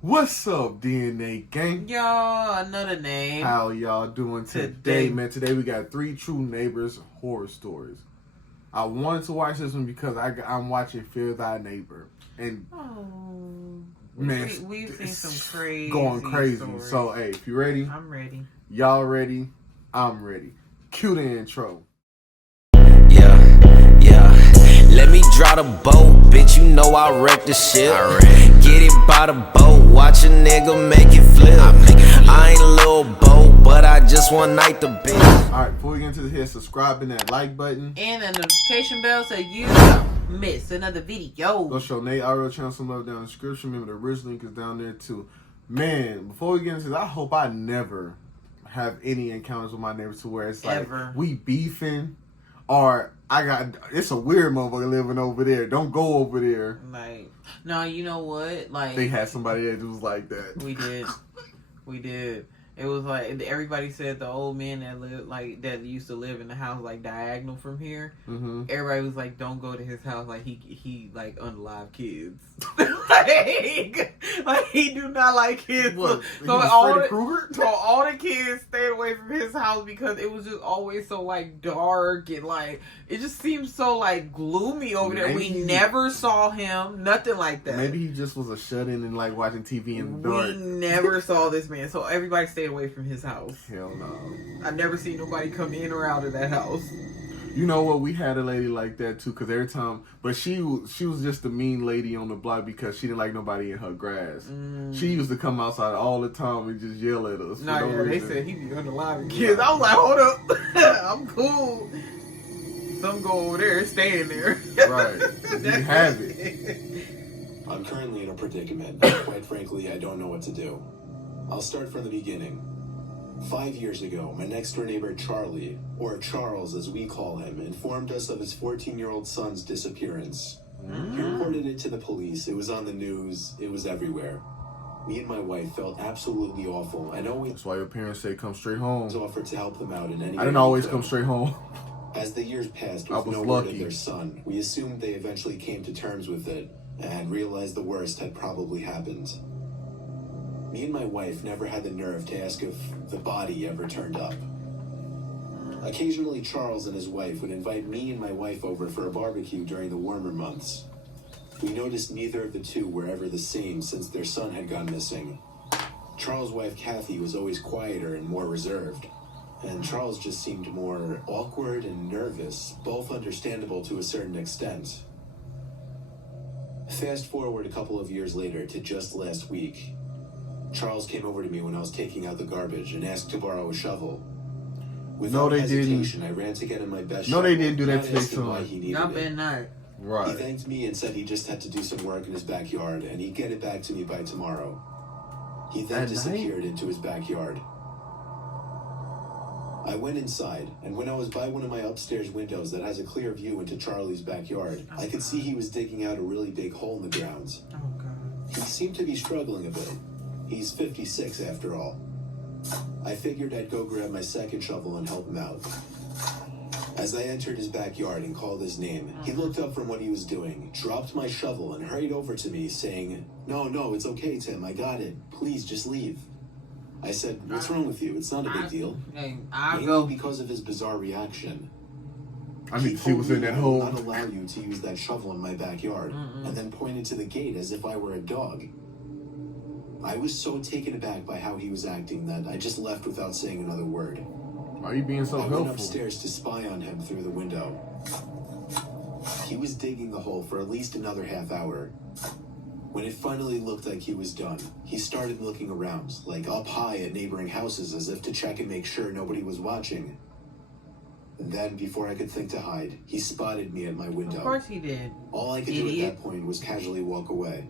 What's up, DNA gang? Y'all, another name. How y'all doing today, man? Today we got 3 True Neighbors horror stories. I wanted to watch this one because I'm watching Fear Thy Neighbor, and man, we've seen some crazy going crazy. stories. So hey, if you ready, I'm ready. Y'all ready? I'm ready. Cue the intro. Yeah. Let me draw the boat, bitch. You know I wreck the ship. Get it by the boat, watch a nigga make it flip. I ain't a little boat, but I just one night the bitch. Alright, before we get into the hit, subscribe and that like button. And a notification bell so you don't miss another video. Go show NaeYT channel some love down in the description. Remember the original link is down there too. Man, before we get into this, I hope I never have any encounters with my neighbors to where it's like we beefing or it's a weird motherfucker living over there. Don't go over there. Like, no, you know what? Like, they had somebody that was like that. We did. It was like everybody said the old man that used to live in the house like diagonal from here. Mm-hmm. Everybody was like, "Don't go to his house. Like he like unalive kids. like he do not like kids." What? So all the kids stayed away from his house because it was just always so like dark and like it just seemed so like gloomy over there. We never saw him. Nothing like that. Maybe he just was a shut-in and like watching TV in the dark. We never saw this man. So everybody stayed away from his house. Hell no. I never seen nobody come in or out of that house. You know what? We had a lady like that too, because every time, but she was just a mean lady on the block because she didn't like nobody in her grass. She used to come outside all the time and just yell at us. They said he be unaliving kids. I was like, hold up, I'm cool. Some go over there, staying there. Right, you have it. I'm currently in a predicament. Quite frankly, I don't know what to do. I'll start from the beginning. 5 years ago, my next-door neighbor Charlie, or Charles as we call him, informed us of his 14-year-old son's disappearance. He reported it to the police, it was on the news, it was everywhere. Me and my wife felt absolutely awful. I know that's why your parents say come straight home. Offered to help them out in any way. I didn't always come straight home. As the years passed with no word of their son, we assumed they eventually came to terms with it and realized the worst had probably happened. Me and my wife never had the nerve to ask if the body ever turned up. Occasionally, Charles and his wife would invite me and my wife over for a barbecue during the warmer months. We noticed neither of the two were ever the same since their son had gone missing. Charles' wife, Kathy, was always quieter and more reserved, and Charles just seemed more awkward and nervous, both understandable to a certain extent. Fast forward a couple of years later to just last week. Charles came over to me when I was taking out the garbage and asked to borrow a shovel. Without hesitation, I ran to get him my best shovel. No, they didn't do that to him why he needed Not it. bad night. Right. He thanked me and said he just had to do some work in his backyard and he'd get it back to me by tomorrow. He then disappeared into his backyard. I went inside, and when I was by one of my upstairs windows that has a clear view into Charlie's backyard, I could see he was digging out a really big hole in the ground. Oh, God. He seemed to be struggling a bit. He's 56 after all. I figured I'd go grab my second shovel and help him out. As I entered his backyard and called his name, he looked up from what he was doing, dropped my shovel, and hurried over to me, saying, No, it's okay, Tim, I got it. Please, just leave. I said, what's wrong with you? It's not a big deal. Mainly because of his bizarre reaction. I mean, she was in that hole. Not allow you to use that shovel in my backyard, and then pointed to the gate as if I were a dog. I was so taken aback by how he was acting that I just left without saying another word. Why are you being so helpful? I went upstairs to spy on him through the window. He was digging the hole for at least another half hour. When it finally looked like he was done, he started looking around, like up high at neighboring houses as if to check and make sure nobody was watching. And then, before I could think to hide, he spotted me at my window. Of course he did. All I could do at that point was casually walk away.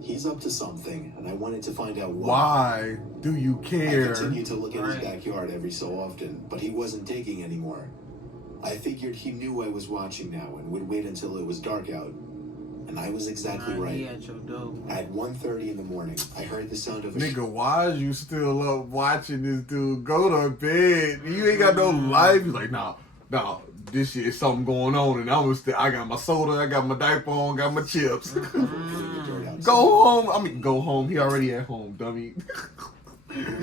He's up to something, and I wanted to find out why. Why do you care? I continued to look in his backyard every so often, but he wasn't digging anymore. I figured he knew I was watching now and would wait until it was dark out. And I was exactly right. At 1:30 in the morning, I heard the sound of a... Nigga, why is you still up watching this dude? Go to bed. You ain't got no life. You're like, nah, this shit is something going on. And I got my soda, I got my diaper on, got my chips. Go home. I mean, go home. He already at home, dummy.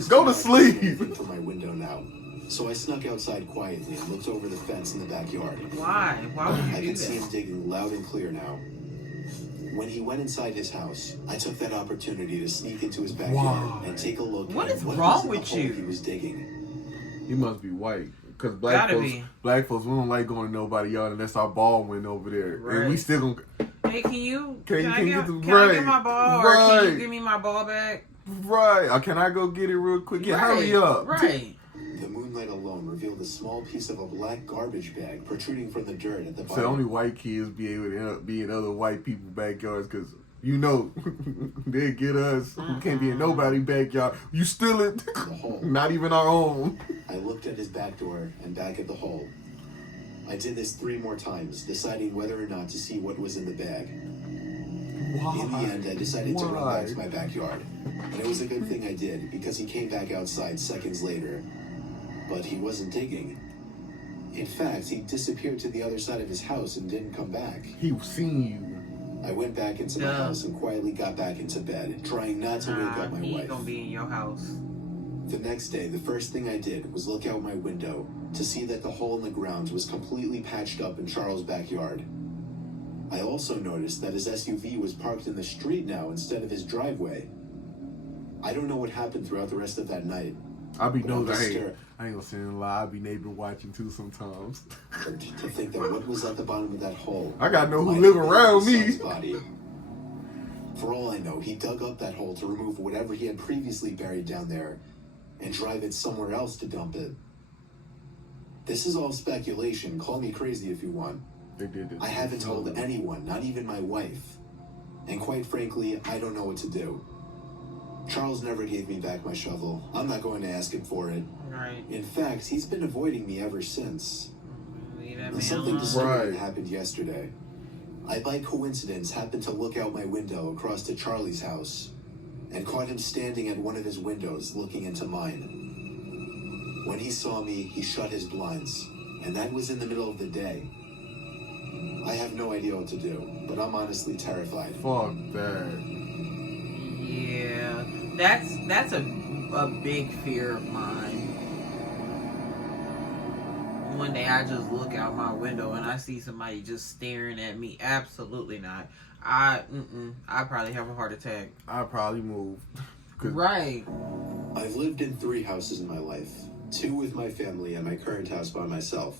Go to sleep. From my window now. So I snuck outside quietly and looked over the fence in the backyard. Why? Why would you do that? I could see him digging loud and clear now. When he went inside his house, I took that opportunity to sneak into his backyard and take a look what at is what wrong was in the with hole you? He was digging. He must be white. Because black folks, we don't like going to nobody's yard unless our ball went over there. Right. And we still gonna... Hey, can I get my ball? Right. Or can you give me my ball back? Right. Can I go get it real quick? Yeah, hurry up. Right. The moonlight alone revealed a small piece of a black garbage bag protruding from the dirt at the bottom. So only white kids be able to be in other white people's backyards because, you know, they get us. We can't be in nobody's backyard. You steal it. The hole. Not even our own. I looked at his back door and back at the hole. I did this 3 more times, deciding whether or not to see what was in the bag. Why? In the end, I decided to run back to my backyard. And it was a good thing I did, because he came back outside seconds later. But he wasn't digging. In fact, he disappeared to the other side of his house and didn't come back. He seen you. I went back into my house and quietly got back into bed, trying not to wake up my he wife. ain't gonna be in your house. The next day, the first thing I did was look out my window to see that the hole in the ground was completely patched up in Charles' backyard. I also noticed that his SUV was parked in the street now instead of his driveway. I don't know what happened throughout the rest of that night. I be nosy. I ain't gonna say a lie. I be neighbor watching too sometimes. But to think that what was at the bottom of that hole, I gotta know who live around me. Body. For all I know, he dug up that hole to remove whatever he had previously buried down there and drive it somewhere else to dump it. This is all speculation. Call me crazy if you want. They did this. I haven't told anyone, not even my wife. And quite frankly, I don't know what to do. Charles never gave me back my shovel. I'm not going to ask him for it. Right. In fact, he's been avoiding me ever since. And something disturbing happened yesterday. I, by coincidence, happened to look out my window across to Charlie's house and caught him standing at one of his windows looking into mine. When he saw me, he shut his blinds, and that was in the middle of the day. I have no idea what to do, but I'm honestly terrified. Fuck that. Yeah, that's a big fear of mine. One day I just look out my window and I see somebody just staring at me. Absolutely not. I probably have a heart attack. I probably move. Right. I've lived in 3 houses in my life. 2 with my family and my current house by myself.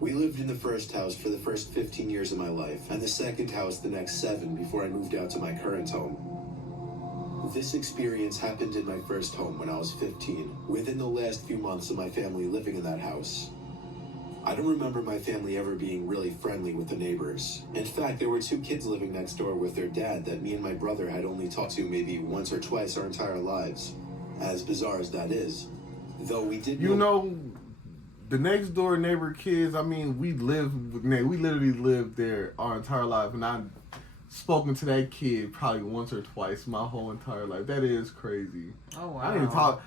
We lived in the first house for the first 15 years of my life, and the second house the next 7 before I moved out to my current home. This experience happened in my first home when I was 15, within the last few months of my family living in that house. I don't remember my family ever being really friendly with the neighbors. In fact, there were 2 kids living next door with their dad that me and my brother had only talked to maybe once or twice our entire lives. As bizarre as that is. Though we did know the next door neighbor kids, I mean, we literally lived there our entire life, and I've spoken to that kid probably once or twice my whole entire life. That is crazy. Oh wow.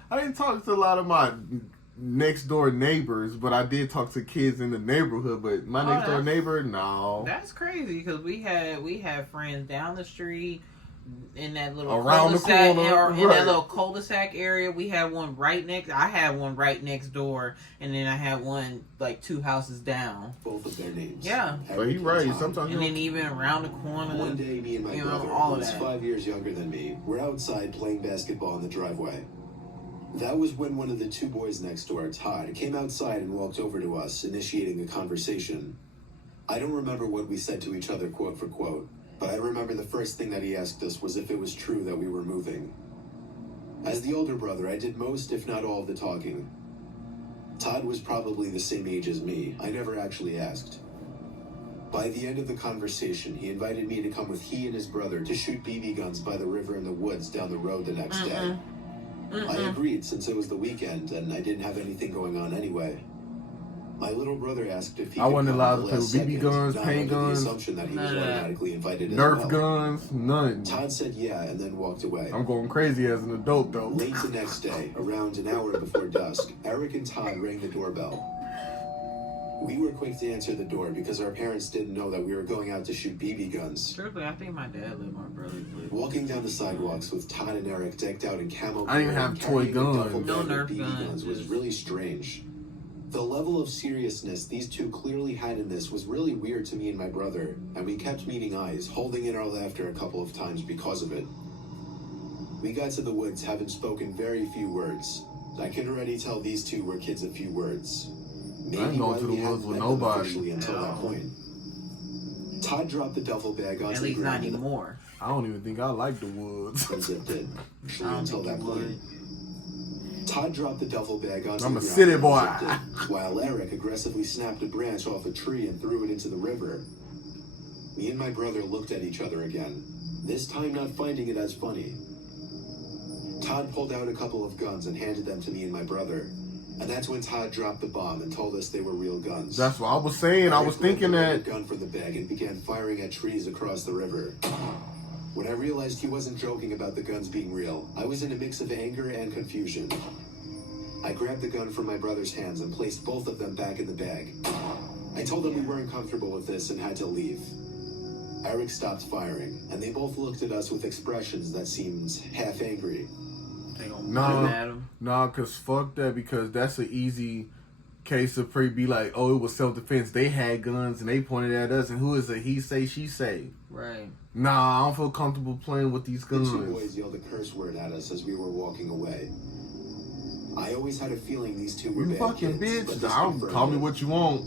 I didn't talk to a lot of my next door neighbors, but I did talk to kids in the neighborhood. But my next door neighbor, no. That's crazy because we had friends down the street. In that little around the corner, in that little cul-de-sac area, we had one right next. I had one right next door, and then I had one like 2 houses down. Both of their names. Yeah, but he right. Sometimes, and then even around the corner. One day, me and my brother, who was 5 years younger than me, were outside playing basketball in the driveway. That was when one of the 2 boys next door, Todd, came outside and walked over to us, initiating a conversation. I don't remember what we said to each other, quote for quote. But I remember the first thing that he asked us was if it was true that we were moving. As the older brother, I did most, if not all, of the talking. Todd was probably the same age as me. I never actually asked. By the end of the conversation, he invited me to come with he and his brother to shoot BB guns by the river in the woods down the road the next day. I agreed since it was the weekend and I didn't have anything going on anyway. My little brother asked if he could wasn't allowed to play with BB guns, paint guns, the assumption that he was automatically invited as Nerf well. guns, none. Todd said yeah and then walked away. I'm going crazy as an adult though. Late the next day, around an hour before dusk, Eric and Todd rang the doorbell. We were quick to answer the door because our parents didn't know that we were going out to shoot BB guns. Truthfully, I think my dad let my brother play. Walking down the sidewalks with Todd and Eric decked out in camo. I didn't have toy guns. No Nerf BB guns was really strange. The level of seriousness these two clearly had in this was really weird to me and my brother, and we kept meeting eyes, holding in our laughter a couple of times because of it. We got to the woods having spoken very few words. I can already tell these two were kids of few words. Maybe I ain't going to the woods with nobody until that point. Todd dropped the duffel bag onto the ground. At least not anymore. I don't even think I like the woods. Until that point. Todd dropped the duffel bag onto the ground. I'm a city boy. While Eric aggressively snapped a branch off a tree and threw it into the river. Me and my brother looked at each other again, this time not finding it as funny. Todd pulled out a couple of guns and handed them to me and my brother. And that's when Todd dropped the bomb and told us they were real guns. That's what I was saying. I was thinking that. Gun from the bag and began firing at trees across the river. When I realized he wasn't joking about the guns being real, I was in a mix of anger and confusion. I grabbed the gun from my brother's hands and placed both of them back in the bag. I told them we weren't comfortable with this and had to leave. Eric stopped firing, and they both looked at us with expressions that seemed half angry. Nah, cause fuck that, because that's an easy case of be like, oh, it was self-defense. They had guns and they pointed at us, and who is it? He say, she say. Right. Nah, I don't feel comfortable playing with these guns. The two boys yelled a curse word at us as we were walking away. I always had a feeling these two were bad fucking kids, bitch. Don't call me what you want.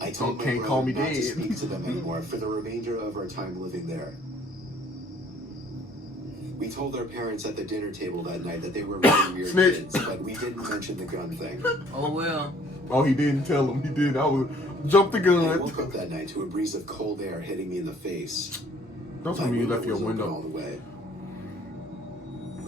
I told my can't call me brother not dead. to speak to them anymore for the remainder of our time living there. We told our parents at the dinner table that night that they were really weird kids, but we didn't mention the gun thing. Oh well. Oh, he didn't tell him. He did. I would jump the gun. I woke up that night to a breeze of cold air hitting me in the face. Don't tell me you left your window all the way.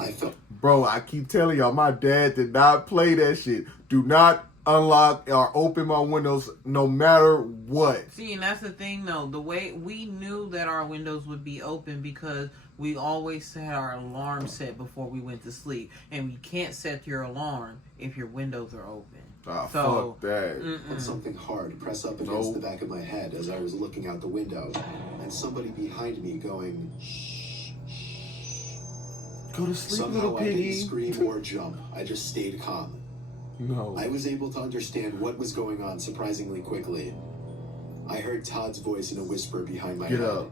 I felt. Bro, I keep telling y'all, my dad did not play that shit. Do not unlock or open my windows no matter what. See, and that's the thing though. The way we knew that our windows would be open because we always had our alarm set before we went to sleep. And you can't set your alarm if your windows are open. Ah, fuck that. And something hard press up against the back of my head as I was looking out the window. And somebody behind me going, shh, shh. Go to sleep, Somehow little I piggy. didn't scream or jump. I just stayed calm. No. I was able to understand what was going on surprisingly quickly. I heard Todd's voice in a whisper behind my head. Get up.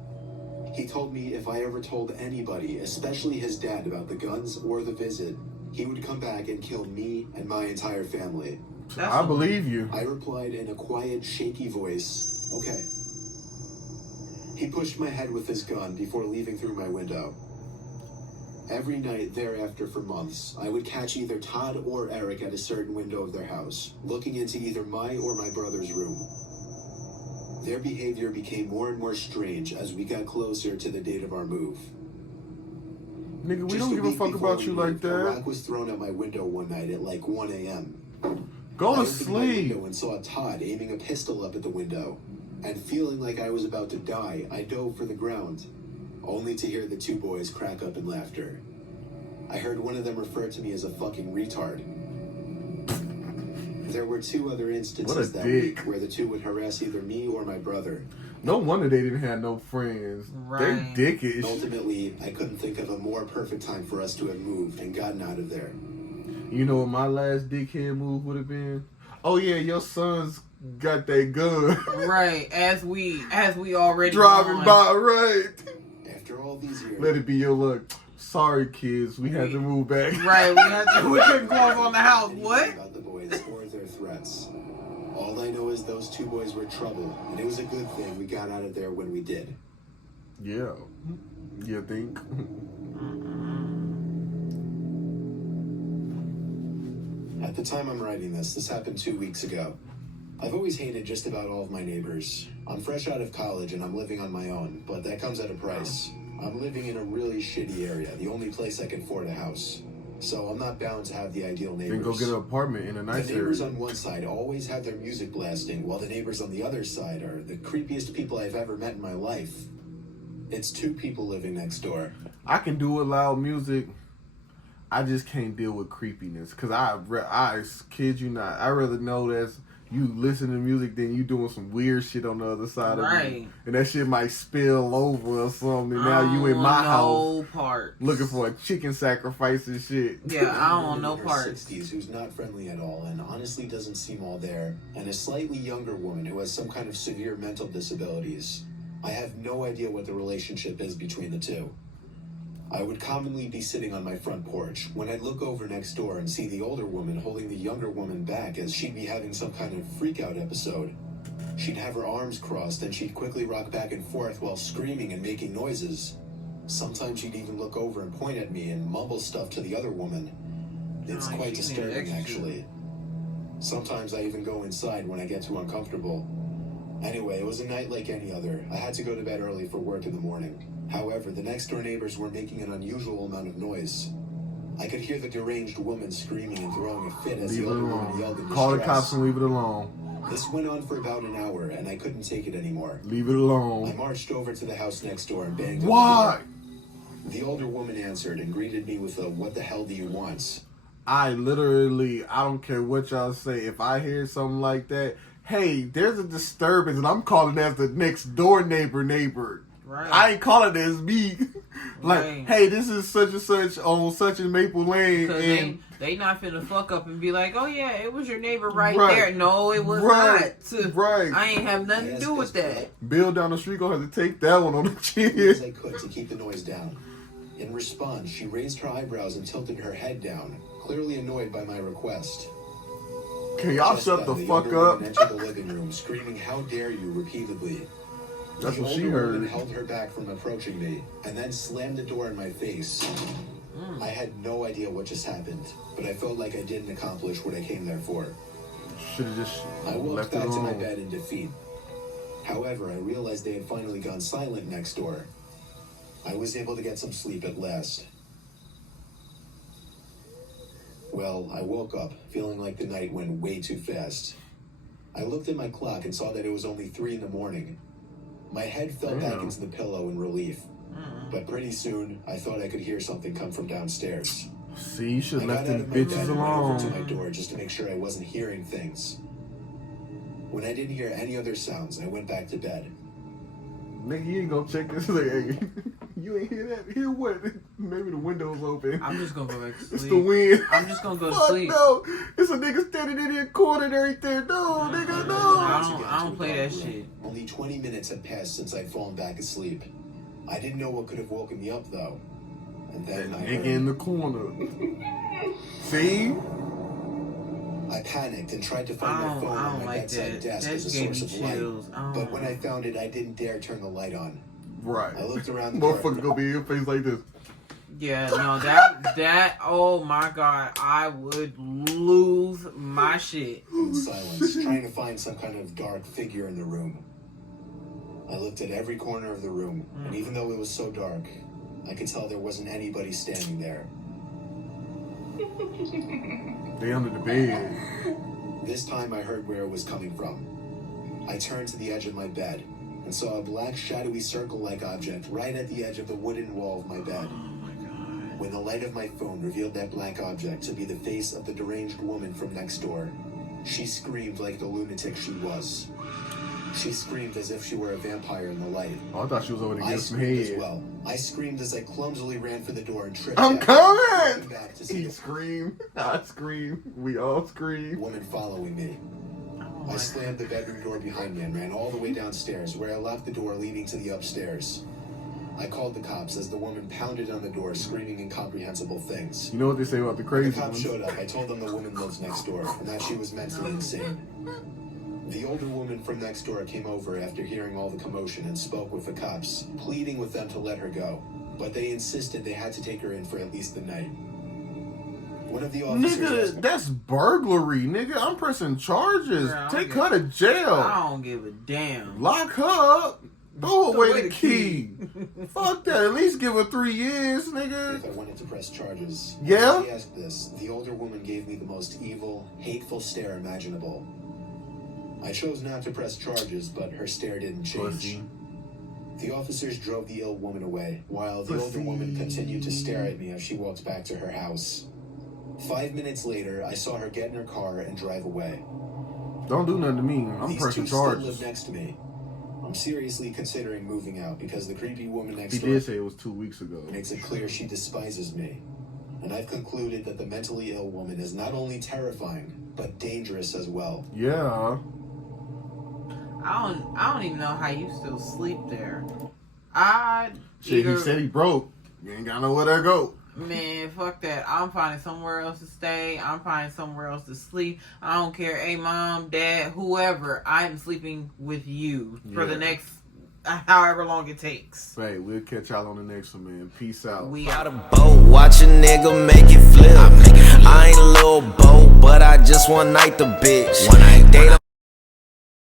He told me if I ever told anybody, especially his dad, about the guns or the visit, he would come back and kill me and my entire family. I believe you. I replied in a quiet, shaky voice, okay. He pushed my head with his gun before leaving through my window. Every night thereafter for months, I would catch either Todd or Eric at a certain window of their house, looking into either my or my brother's room. Their behavior became more and more strange as we got closer to the date of our move. Nigga, we don't give a fuck about you like that. A rock was thrown at my window one night at like 1 a.m. Go to I opened my sleep. window and saw Todd aiming a pistol up at the window. And feeling like I was about to die, I dove for the ground, only to hear the two boys crack up in laughter. I heard one of them refer to me as a fucking retard. There were two other instances that week where the two would harass either me or my brother. No wonder they didn't have no friends. Right. They dickish. Ultimately, I couldn't think of a more perfect time for us to have moved and gotten out of there. You know what my last dickhead move would have been? Oh yeah, your son's got that gun. Right, as we already driving by, right? After all these years, let it be your luck. Sorry, kids, we had to move back. Right, we couldn't go up on the house. What? About the boys or their threats. All I know is those two boys were trouble, and it was a good thing we got out of there when we did. Yeah, you think? At the time I'm writing this happened 2 weeks ago. I've always hated just about all of my neighbors. I'm fresh out of college and I'm living on my own, but that comes at a price. I'm living in a really shitty area, the only place I can afford a house. So I'm not bound to have the ideal neighbors. Then go get an apartment in a nice area. The neighbors on one side always have their music blasting, while the neighbors on the other side are the creepiest people I've ever met in my life. It's two people living next door. I can do with loud music. I just can't deal with creepiness. Because I kid you not, I rather know you listen to music, then you doing some weird shit on the other side of right. it. And that shit might spill over or something. And now you in my house looking for a chicken sacrifice and shit. Yeah, I don't want no her parts. 60s who's not friendly at all and honestly doesn't seem all there, and a slightly younger woman who has some kind of severe mental disabilities. I have no idea what the relationship is between the two. I would commonly be sitting on my front porch when I'd look over next door and see the older woman holding the younger woman back as she'd be having some kind of freak-out episode. She'd have her arms crossed and she'd quickly rock back and forth while screaming and making noises. Sometimes she'd even look over and point at me and mumble stuff to the other woman. It's quite disturbing, actually. Sometimes I even go inside when I get too uncomfortable. Anyway, it was a night like any other. I had to go to bed early for work in the morning. However, the next-door neighbors were making an unusual amount of noise. I could hear the deranged woman screaming and throwing a fit as the older woman yelled in distress. Call the cops and leave it alone. This went on for about an hour, and I couldn't take it anymore. Leave it alone. I marched over to the house next door and banged on Why? the door. The older woman answered and greeted me with a, "What the hell do you want?" I don't care what y'all say. If I hear something like that, hey, there's a disturbance, and I'm calling as the next door neighbor. Right. I ain't calling it as me. Like, right. Hey, this is such and such on such and Maple Lane. And they not finna fuck up and be like, oh yeah, it was your neighbor right there. No, it was not. Right. I ain't have nothing to do with that. Bill down the street gonna have to take that one on the chin. As I could to keep the noise down. In response, she raised her eyebrows and tilted her head down, clearly annoyed by my request. Can y'all shut the fuck up? Entered the living room, screaming, "How dare you!" repeatedly. That's the what she older heard. woman held her back from approaching me, and then slammed the door in my face. I had no idea what just happened, but I felt like I didn't accomplish what I came there for. Should have just I woke left back it to my alone. bed in defeat. However, I realized they had finally gone silent next door. I was able to get some sleep at last. Well, I woke up, feeling like the night went way too fast. I looked at my clock and saw that it was only 3 in the morning. My head fell back into the pillow in relief. But pretty soon, I thought I could hear something come from downstairs. See, you should have I left got out them of my bed bitches and went over to alone. my door just to make sure I wasn't hearing things. When I didn't hear any other sounds, I went back to bed. Nigga, you ain't gonna check this. Like, hey, you ain't hear that? Hear what? Maybe the window's open. I'm just gonna go back to sleep. It's the wind. I'm just gonna go to Fuck sleep. no. It's a nigga standing in the corner right there. No, nigga, no. I don't play that shit. Only 20 minutes had passed since I'd fallen back asleep. I didn't know what could have woken me up, though. And then I Nigga in the corner. See? I panicked and tried to find my phone on my bedside desk as a source of light. But when I found it, I didn't dare turn the light on. Right. I looked around the Motherfucker gonna be in your face like this. Yeah, no, that, oh my god, I would lose my shit. In silence, trying to find some kind of dark figure in the room. I looked at every corner of the room, and even though it was so dark, I could tell there wasn't anybody standing there. They under the bed. This time I heard where it was coming from. I turned to the edge of my bed and saw a black shadowy circle-like object right at the edge of the wooden wall of my bed. When the light of my phone revealed that black object to be the face of the deranged woman from next door, she screamed like the lunatic she was. She screamed as if she were a vampire in the light. Oh, I thought she was over to I get some screamed as head. well. I screamed as I clumsily ran for the door and tripped. I'm back, coming! looking back to see He the screamed. I scream. We all scream. woman following me. I slammed the bedroom door behind me and ran all the way downstairs, where I locked the door leading to the upstairs. I called the cops as the woman pounded on the door, screaming incomprehensible things. You know what they say about the When crazy the cops ones? showed up, I told them the woman lives next door and that she was mentally insane. The older woman from next door came over after hearing all the commotion and spoke with the cops, pleading with them to let her go. But they insisted they had to take her in for at least the night. One of the officers Nigga, that's burglary, nigga. I'm pressing charges. Girl, Take her to jail. I don't give a damn. Lock her up. Throw away the key. Fuck that. At least give her 3 years, nigga. if I wanted to press charges. Yeah? When she asked this, the older woman gave me the most evil, hateful stare imaginable. I chose not to press charges, but her stare didn't change. Pussy. The officers drove the ill woman away, while the older woman continued to stare at me as she walked back to her house. 5 minutes later, I saw her get in her car and drive away. Don't do nothing to me. I'm These pressing two still charges. live next to me. I'm seriously considering moving out because the creepy woman next He door did say it was 2 weeks ago. makes it clear she despises me. And I've concluded that the mentally ill woman is not only terrifying, but dangerous as well. Yeah. I don't even know how you still sleep there. Shit, he said he broke. You ain't got nowhere to go. Man, fuck that. I'm finding somewhere else to stay. I'm finding somewhere else to sleep. I don't care. Hey, mom, dad, whoever. I am sleeping with you for the next however long it takes. Hey, we'll catch y'all on the next one, man. Peace out. We out of boat, watch a nigga make it flip. I ain't a little boat, but I just one night the bitch.